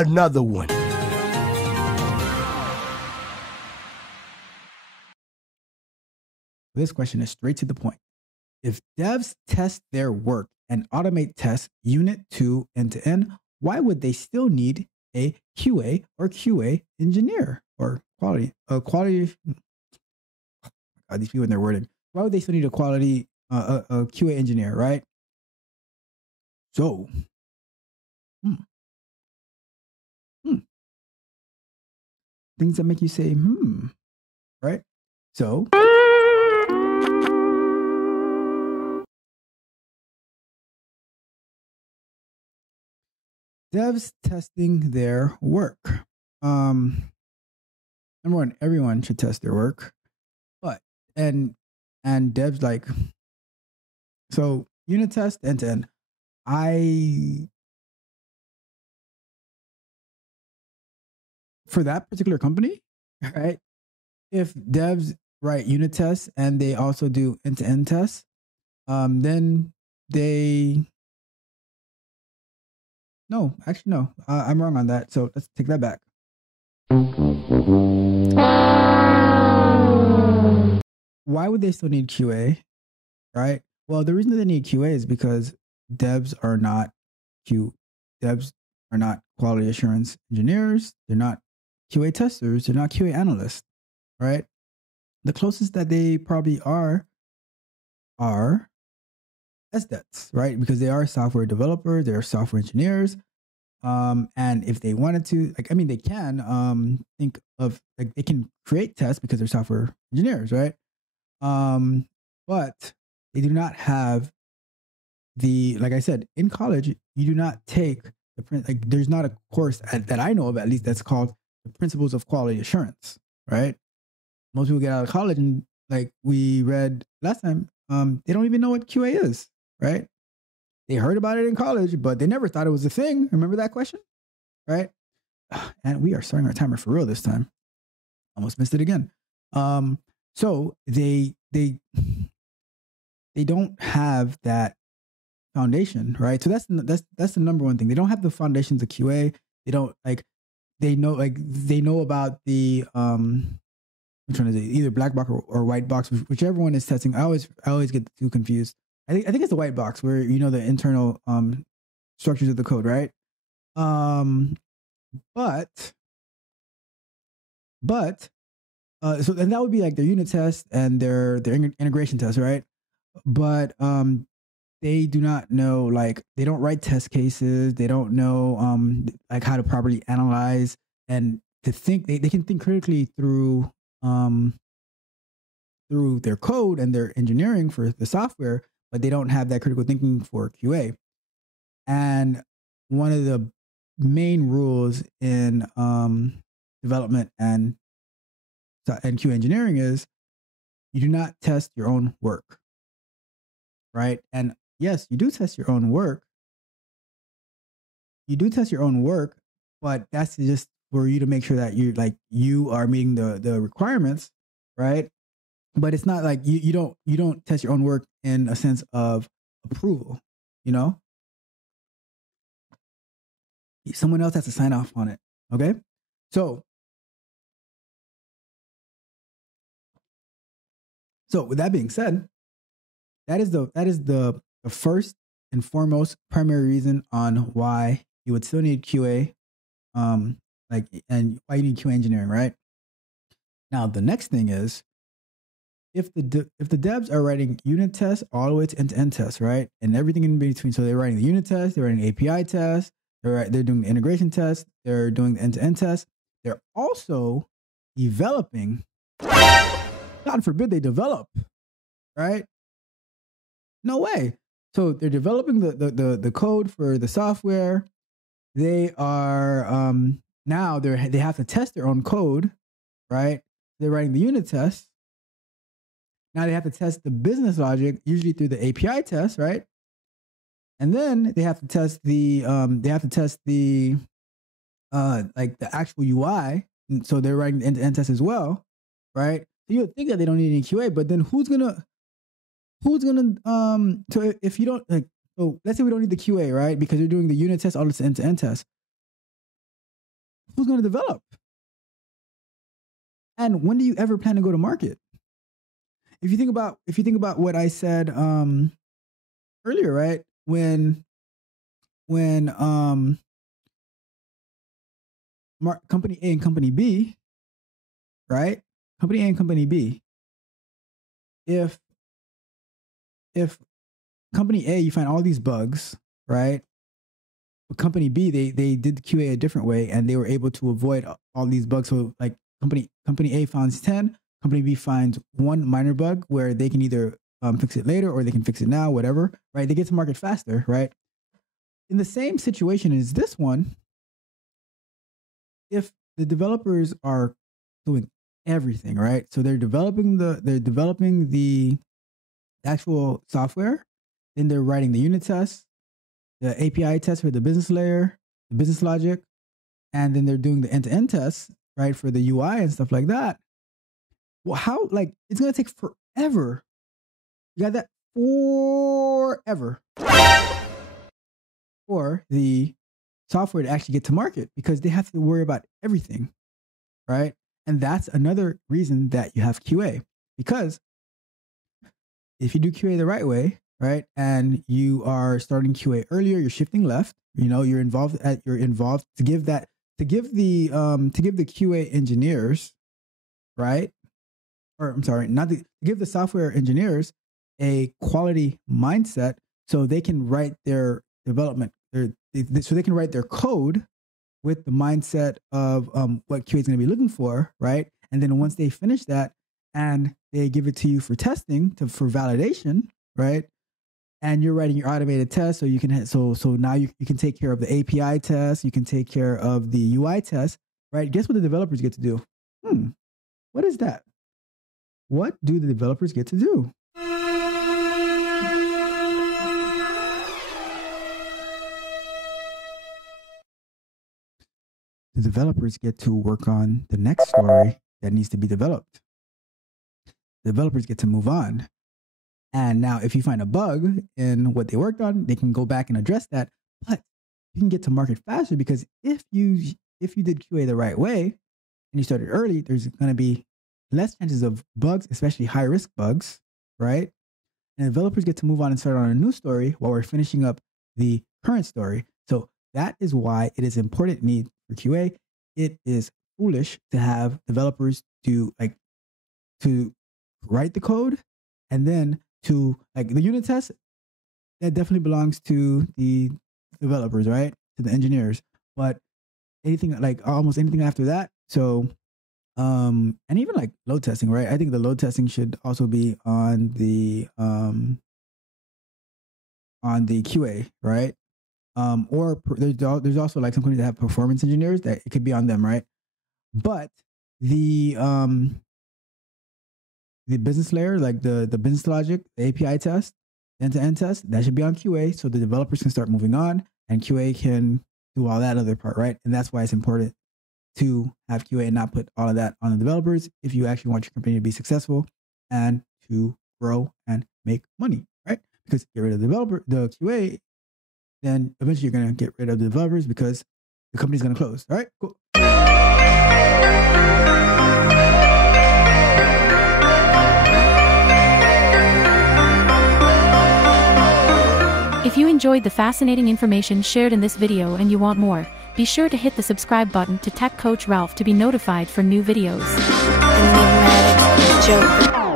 another one. This question is straight to the point. If devs test their work and automate tests unit to end to end, why would they still need a QA or QA engineer or quality? These people in their wording. Why would they still need a quality a QA engineer, right? So, things that make you say, right? So, devs testing their work. Number one, everyone should test their work, but and devs like, so unit test end to end. For that particular company, right? If devs write unit tests and they also do end to end tests, then no, actually, no. I'm wrong on that. So let's take that back. Why would they still need QA, right? Well, the reason that they need QA is because devs are not quality assurance engineers. They're not QA testers. They're not QA analysts, right? The closest that they probably are SDETs, right? Because they are software developers, they're software engineers. And if they wanted to, they can think of, they can create tests because they're software engineers, right? But they do not have like I said, in college, you do not take there's not a course that I know of, at least, that's called the principles of quality assurance, right? Most people get out of college and, like we read last time, they don't even know what QA is, right? They heard about it in college, but they never thought it was a thing. Remember that question, right? And we are starting our timer for real this time. Almost missed it again. So they don't have that foundation, right? So that's the number one thing. They don't have the foundations of QA. They don't they know about the I'm trying to say either black box or white box, whichever one is testing. I always get the two confused. I think it's the white box where you know the internal structures of the code, right? So and that would be like their unit test and their integration test, right? But they do not know, like, they don't write test cases. They don't know like how to properly analyze and to think. They can think critically through their code and their engineering for the software, but they don't have that critical thinking for QA. And one of the main rules in development and QA engineering is you do not test your own work, right? And yes, you do test your own work. You do test your own work, but that's just for you to make sure that you are meeting the requirements, right? But it's not like you don't test your own work in a sense of approval, you know? Someone else has to sign off on it. Okay? So with that being said, that is the first and foremost primary reason on why you would still need QA, and why you need QA engineering, right? Now the next thing is, if the devs are writing unit tests all the way to end-to-end tests, right, and everything in between, so they're writing the unit test, they're writing API tests, they're doing the integration test, they're doing the end-to-end test, they're also developing. God forbid they develop, right? No way. So they're developing the code for the software. They are now they have to test their own code, right? They're writing the unit tests. Now they have to test the business logic, usually through the API test, right? And then they have to test the like the actual UI. And so they're writing the end-to-end test as well, right? So you would think that they don't need any QA, but then who's gonna so if you don't so let's say we don't need the QA, right? Because you're doing the unit test, all this end-to-end test. who's going to develop? And when do you ever plan to go to market? If you think about what I said earlier, right? When company A and company B, right? Company A and company B. If company A, you find all these bugs, right? But company B, they did the QA a different way, and they were able to avoid all these bugs. So like company A finds 10, company B finds one minor bug where they can either fix it later or they can fix it now, whatever, right? They get to market faster, right? In the same situation as this one, if the developers are doing everything, right? So they're developing the actual software, then they're writing the unit tests, the API tests for the business layer, the business logic, and then they're doing the end-to-end tests, right, for the UI and stuff like that. Well, how, like, it's going to take forever. You got that? Forever for the software to actually get to market, because they have to worry about everything, right? And that's another reason that you have QA, because if you do QA the right way, right, and you are starting QA earlier, you're shifting left, you're involved to give the QA engineers, right? Or I'm sorry, to give the software engineers a quality mindset so they can write their development, so they can write their code with the mindset of what QA is going to be looking for, right? And then once they finish that and they give it to you for testing, for validation, right? And you're writing your automated test, so you can so now you can take care of the API test, you can take care of the UI test, right? Guess what the developers get to do? What is that? What do the developers get to do? The developers get to work on the next story that needs to be developed. The developers get to move on. And now if you find a bug in what they worked on, they can go back and address that. But you can get to market faster, because if you did QA the right way and you started early, there's going to be less chances of bugs, especially high risk bugs, right? And developers get to move on and start on a new story while we're finishing up the current story. So that is why it is important need for QA. It is foolish to have developers to write the code and then to the unit test. That definitely belongs to the developers, right? To the engineers. But almost anything after that. So, and even load testing, right? I think the load testing should also be on the QA, right? Or there's also some companies that have performance engineers that it could be on them, right? But the business layer, the business logic, the API test, end-to-end test, that should be on QA, so the developers can start moving on and QA can do all that other part, right? And that's why it's important to have QA and not put all of that on the developers if you actually want your company to be successful and to grow and make money, right? Because get rid of the QA, then eventually you're going to get rid of the developers because the company's going to close. All right, cool. If you enjoyed the fascinating information shared in this video and you want more, be sure to hit the subscribe button to Tech Coach Ralph to be notified for new videos. Enigmatic Joker.